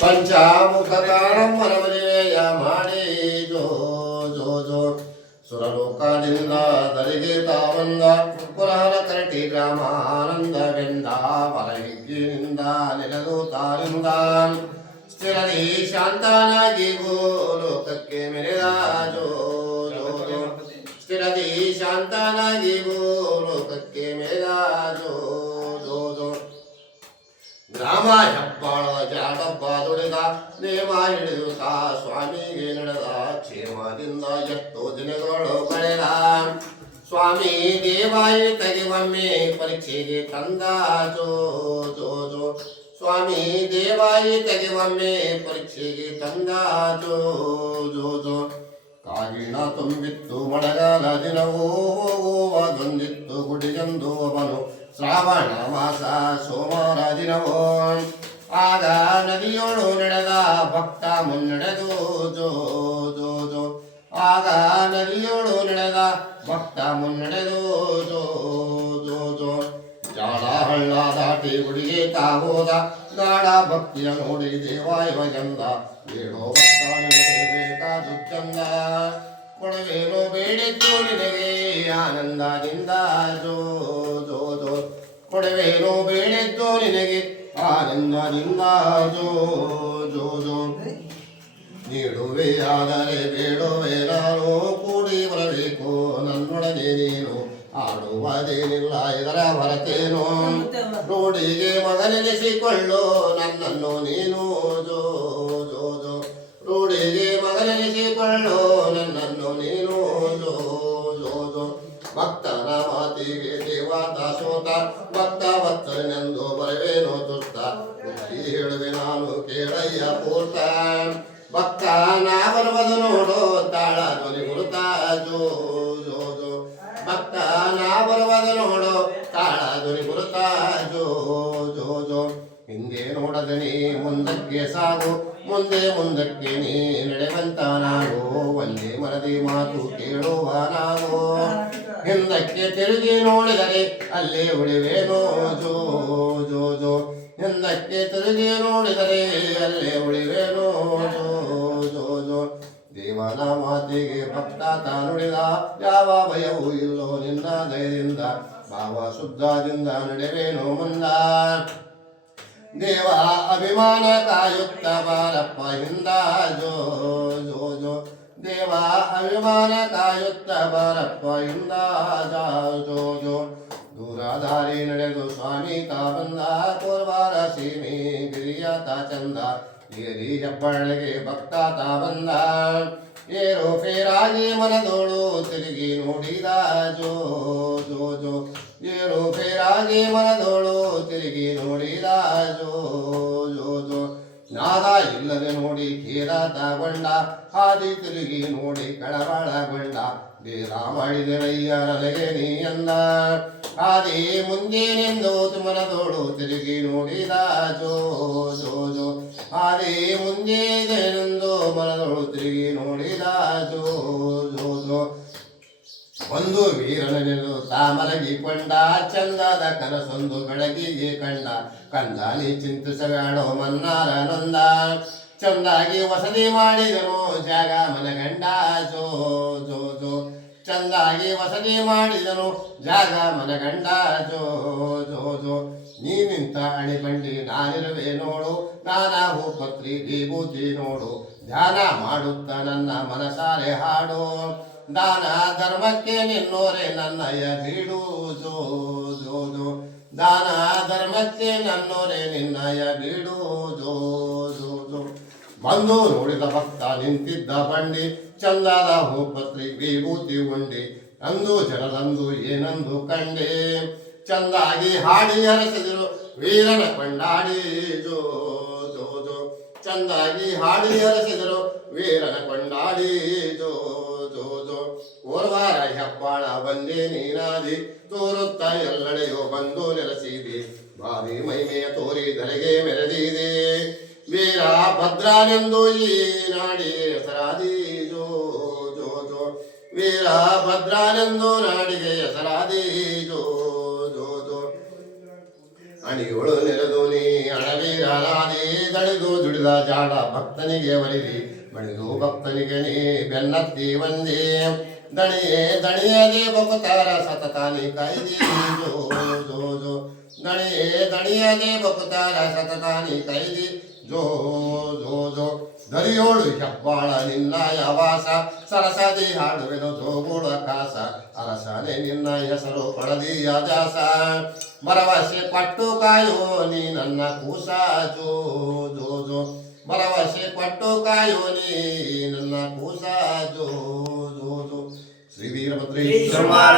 ಪಂಚಾಮುಖ ಕಾಣಮ್ಮನ ಮದುವೆಯ ಮಾಡಿ ಜೋ ಜೋ ಜೋ ಸುರಲೋಕದಿಂದ ದರಿಗೆ ತಾವಂದ ಪುರಾಣ ಕರಟಿ ಗ್ರಾಮ ಆನಂದವೆಂದ ಮಲಹಿಗ್ಗಿನಿಂದ ನೆಲೆದು ತಾನಿಂದ ಸ್ಥಿರದಿ ಶಾಂತನಾಗಿ ಗೋಲೋಕಕ್ಕೆ ಮೆರೆದ ಜೋ ಜೋ ಜೋ ಸ್ಥಿರದಿ ಶಾಂತನಾಗಿ ಗೋಲೋಕಕ್ಕೆ ಮೆರೆದ ಜೋ ಜೋ ಜೋ ಗ್ರಾಮ ಹೆಬ್ಬಾಳ ಜಾಡಬ್ಬ ದುಡಿದ ನೇಮ ಹಿಡಿದು ತಾ ಸ್ವಾಮಿಗೆ ನಡೆದ ಕ್ಷೇಮದಿಂದ ಎಷ್ಟೋ ದಿನಗಳು ಕಳೆದ ಸ್ವಾಮಿ ದೇವಾಯಿ ತೆಗೆವೊಮ್ಮೆ ಪರೀಕ್ಷೆಗೆ ತಂದ ಜೋ ಜೋ ಜೋ ಸ್ವಾಮಿ ದೇವಾಯಿ ತೆಗೆವೊಮ್ಮೆ ಪರೀಕ್ಷೆಗೆ ತಂದ ಜೋ ಜೋ ಜೋ ಕಾಗಿಣ ತುಂಬಿತ್ತು ಮಳೆಗಾಲ ದಿನವೂ ಹೋಗುವುದೊಂದಿತ್ತು ಗುಡಿಗೆಂದು ಅವನು ಶ್ರಾವಣ ಮಾಸ ಸೋಮವಾರ ದಿನವೋ ಆಗ ನದಿಯೋಳು ನಡೆದ ಭಕ್ತ ಮುನ್ನಡೆದು ಜೋ ಜೋ ಜೋ. ಆಗ ನದಿಯೋಳು ನಡೆದ ಭಕ್ತ ಮುನ್ನಡೆದು ಜೋ ಜೋ ಜೋ. ಜಾಡ ಹಳ್ಳ ದಾಟಿ ಹುಡುಗಿ ತಾಗೋದ ನಾಡ ಭಕ್ತಿಯ ನೋಡಿ ದೇವಾಯುವ ಚಂದ. ಬೇಡೋ ಭಕ್ತ ಬೇಕಾದು ಚಂದ. ಕೊಡವೇನು ಬೇಡಿದ್ದು ನಿನಗೆ ಆನಂದದಿಂದ ಜೋ ಜೋ ಜೋ. ನಿನಗೆ ಆನಂದದಿಂದ ಜೋ ಜೋ ಜೋ. ನೀಡುವೆ ಆದರೆ ಬೇಡುವೆ ನಾನು ಕೂಡಿ ಬರಬೇಕು. ನನ್ನೊಡನೆ ನೀನು ಆಡುವುದೇನಿಲ್ಲ, ಇದರ ಹೊರತೇನು? ರೋಡಿಗೆ ಮಗನೆನಿಸಿಕೊಳ್ಳು, ನನ್ನನ್ನು ನೀನು ಜೋ ಜೋ ಜೋ. ರೋಡಿಗೆ ಮಗನೆನಿಸಿಕೊಳ್ಳು, ನನ್ನನ್ನು ನೀನು ಜೋ ಜೋ ಜೋ. ಭಕ್ತನ ಮಾತಿಗೆ ದೇವಾತ ಸೋತ, ಭಕ್ತ ಭಕ್ತನೆಂದು ಭಕ್ತ ನಾ ಬರುವಾಗ ನೋಡು, ತಾಳ ಧ್ವನಿ ಗುರುತ ಜೋ ಜೋ ಜೋ. ಹಿಂದೆ ಮುಂದಕ್ಕೆ ಸಾಗು, ಮುಂದೆ ಮುಂದಕ್ಕೆ ನೀ ನಡೆವಂತ ನಾವು ಒಂದೇ ಮನದಿ ಮಾತು ಕೇಳುವ ನಾವು ಹಿಂದಕ್ಕೆ ತಿರುಗಿ ನೋಡಿದರೆ ಅಲ್ಲೇ ಉಳಿವೇನೋ, ಜೋ ಜೋ ಜೋ. ಹಿಂದಕ್ಕೆ ತಿರುಗಿ ನೋಡಿದರೆ ಅಲ್ಲೇ ಉಳಿವೇನೋ, ಜೋ. ದೇವನ ಮಾತಿಗೆ ಭಕ್ತ ತಾನುಡಿದ ಯಾವ ಭಯವೂ ಇಲ್ಲೋ ನಿನ್ನ ದಯದಿಂದ. ಭಾವ ಶುದ್ಧದಿಂದ ನಡೆವೇನೋ ಮುಂದ. ದೇವ ಅಭಿಮಾನ ಕಾಯುಕ್ತ ಬಾರಪ್ಪ ಹಿಂದ. ಜೋ ಜೋ ಜೋ. ದೇವ ಅಭಿಮಾನ ಕಾಯುಕ್ತ ಬಾರಪ್ಪ ಹಿಂದ. ಜಾ, ಜೋ ಜೋ. ದೂರ ದಾರಿ ನಡೆದು ಸ್ವಾಮಿ ತಾ ಬಂದ ಕೋರ್ವಾರ ಸೀಮೆ ಗಿರಿಯ ತಾ ಚಂದ. ಏರಿ ಹೆಬ್ಬಳ್ಳಿಗೆ ಭಕ್ತ ತಾ ಬಂದ ಏರೋ ಫೇರಾಗಿ ಮನದೋಳು, ತಿರುಗಿ ನೋಡಿದ ಜೋ ಜೋ ಜೋ. ಏರು ಫೇರಾಗಿ ಮನದೋಳು, ತಿರುಗಿ ನೋಡಿದ ಜೋ ಜೋ ಜೋ. ನಾದ ಇಲ್ಲದೆ ನೋಡಿ ಖೇರ ತಗೊಂಡ, ಹಾದಿ ತಿರುಗಿ ನೋಡಿ ಕಳವಳಗೊಂಡ. ಬೇರ ಮಾಡಿದರಯ್ಯ ನನಗೆ ನೀ ಅಂದ ಹಾದಿ ಮುಂದೆ ನಿಂದು ಮನದೋಳು, ತಿರುಗಿ ನೋಡಿದ ಜೋ ಜೋ ಜೋ. ಹಾದಿ ಮುಂಜೇದೆನೆಂದು ಮನದೊಳು ತಿರುಗಿ ನೋಡಿದ ಒಂದು ಒಂದು ವೀರನೆದು ತಾಮಲಗಿಕೊಂಡ ಚಂದದ ಕನಸೊಂದು ಬೆಳಗಿಗೆ ಕಂಡ, ಕಂದಾಲಿ ಚಿಂತಿಸಬೇಡೋ ಮನ್ನಾರ ನೊಂದ. ಚಂದಾಗಿ ವಸತಿ ಮಾಡಿದನು ಜಾಗ ಮನಗಂಡ ಜೋ ಜೋ ಚಂದಾಗಿ ವಸತಿ ಮಾಡಿದನು. ಜಾಗ ಮನಗಂಡ ಜೋ ಜೋ ಜೋ. ನೀ ನಿಂತ ಅಣಿಬಂಡಿ ನಾನಿರುವೆ ನೋಡು. ನಾನಾ ಹೂಪತ್ರಿ ವಿಭೂತಿ ನೋಡು. ಧ್ಯಾನ ಮಾಡುತ್ತ ನನ್ನ ಮನಸಾರೆ ಹಾಡು. ದಾನ ಧರ್ಮಕ್ಕೆ ನಿನ್ನೋರೆ ನನ್ನಯ್ಯ ಬೀಡು ಜೋ ಜೋ ಜೋ. ದಾನ ಧರ್ಮಕ್ಕೆ ನನ್ನೋರೆ ನಿನ್ನಯ್ಯ ಬೀಡು ಜೋ. ಬಂದು ನೋಡಿದ ಭಕ್ತ ನಿಂತಿದ್ದ ಬಂಡಿ. ಚಂದದ ಹೋಪತ್ರಿ ವಿಭೂತಿ ಉಂಡೆ. ಅಂದು ಜನರಂದು ಏನಂದು ಕಂಡೆ. ಚಂದಾಗಿ ಹಾಡಿ ಹರಸಿದರು ವೀರನ ಕೊಂಡಾಡಿ ಜೋ ಜೋ ಚಂದಾಗಿ ಹಾಡಿ ಹರಸಿದರು ವೀರನ ಕೊಂಡಾಡಿ ಜೋ ಜೋ ಓರ್ವಾರ ಹೆಬ್ಬಾಳ ಬಂದೆ ನೀನಾದಿ ತೋರುತ್ತ ಎಲ್ಲಡೆಯೋ ಬಂದು ನೆಲೆಸಿದೆ. ಬಾವಿ ಮೈಮೆಯ ತೋರಿ ಧರೆಗೆ ಮೆರೆದಿದೆ. ವೀರ ಭದ್ರಾನೆಂದು ಈ ನಾಡಿ ಹೆಸರಾದಿ. ವೀರ ಭದ್ರಾನೆಂದು ನಾಡಿಗೆ ಹೆಸರಾದಿ ಜೋ ಜೋ ಜೋ ಅಣಿಯೋಳು ನೆರೆದು ನೀ ಅಣವೀರನಾದಿ ದಣಿದು ದುಡಿದ ಜಾಡ ಭಕ್ತನಿಗೆ ಒಲಿದಿ ಬಣಿದು ಭಕ್ತನಿಗೆ ನೀ ಬೆನ್ನತ್ತಿ ಒಂದೇ ದಣಿಯೇ ದಣಿಯದೆ ಬಕುತಾರ ಸತತ ನೀ ಕೈದಿ ಜೋ ಜೋ ಜೋ ದಣಿಯೇ ದಣಿಯದೆ ಬಕುತಾರ ಸತತ ನೀ ಕೈದಿ ಜೋ ಜೋ ಜೋ ದರಿಯೋಳು ಹೆಬ್ಬಾಳ ನಿನ್ನ ಯವಾಸ ಸರಸದಿ ಹಾಡುವೆನು ಜೋಗುಳ ಕಾಸ ಅರಸನೆ ನಿನ್ನ ಹೆಸರು ಪಡದಿಯ ದಾಸ ಭರವಸೆ ಪಟ್ಟು ಕಾಯೋ ನೀ ನನ್ನ ಕೂಸ ಜೋ ಜೋ ಜೋ ಭರವಸೆ ಪಟ್ಟು ಕಾಯೋ ನೀ ನನ್ನ ಕೂಸ ಜೋ ಜೋ ಜೋ ಶ್ರೀ ವೀರಭದ್ರೇಶ್ವರ